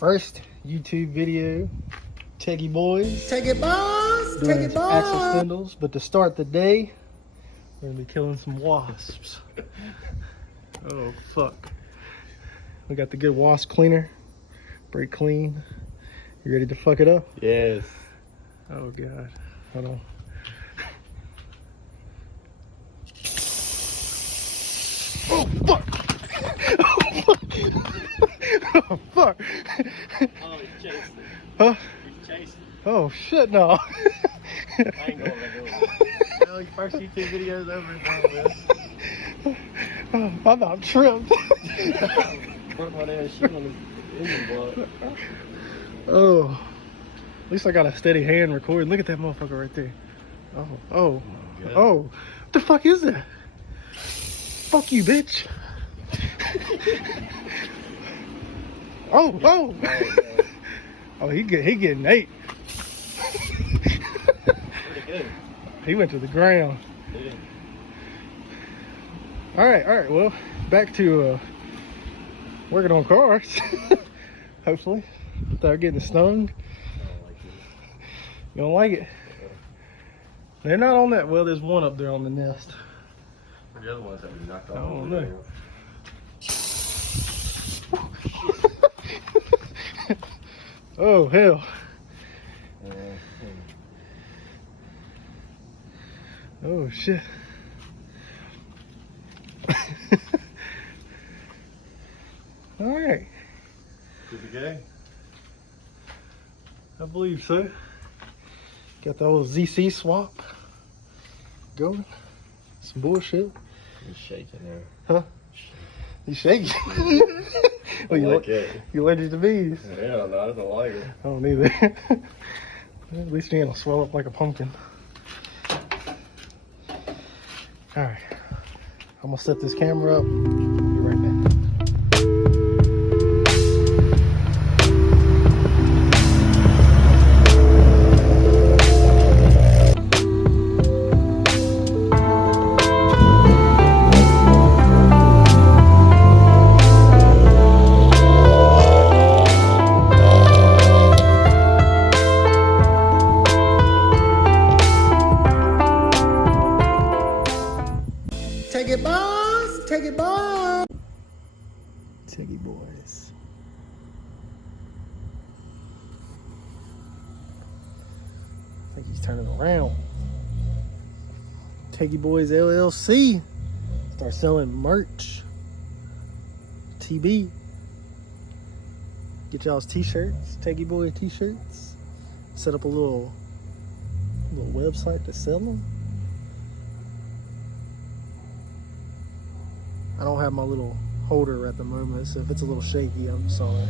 First YouTube video, Teggy Boyz. Teggy Boyz, Doing Teggy some Boyz. axle spindles, but to start the day, we're gonna be killing some wasps. Oh fuck! We got the good wasp cleaner, break clean. You ready to fuck it up? Yes. Oh god, hold on. Oh fuck! Oh fuck! Oh fuck! Oh, he's chasing. Huh? He's chasing. Oh shit, no. I ain't going back over. First YouTube videos ever in this. Oh, I about tripped. Put my damn shit on the engine block. Oh, at least I got a steady hand recording. Look at that motherfucker right there. Oh. What the fuck is that? Fuck you, bitch. Oh. Oh, he getting ate. Pretty good. He went to the ground. Yeah. All right. Well, back to working on cars. Hopefully, without getting stung. You don't like it? They're not on that. Well, there's one up there on the nest. Where the other ones that we knocked off? I don't know. Oh hell. Oh shit. All right. Good to go? I believe so. Got the old ZC swap going. Some bullshit. He's shaking there. Huh? You shaking? I like it. You allergic to bees? Yeah, no, I don't like it. I don't either. At least you ain't gonna swell up like a pumpkin. Alright. I'm gonna set this camera up. Be right back. Teggy Boyz, Teggy Boyz. Teggy Boyz. I think he's turning around. Teggy Boyz LLC. Start selling merch. TB. Get y'all's t-shirts, Teggy Boy t-shirts. Set up a little website to sell them. I don't have my little holder at the moment, so if it's a little shaky, I'm sorry.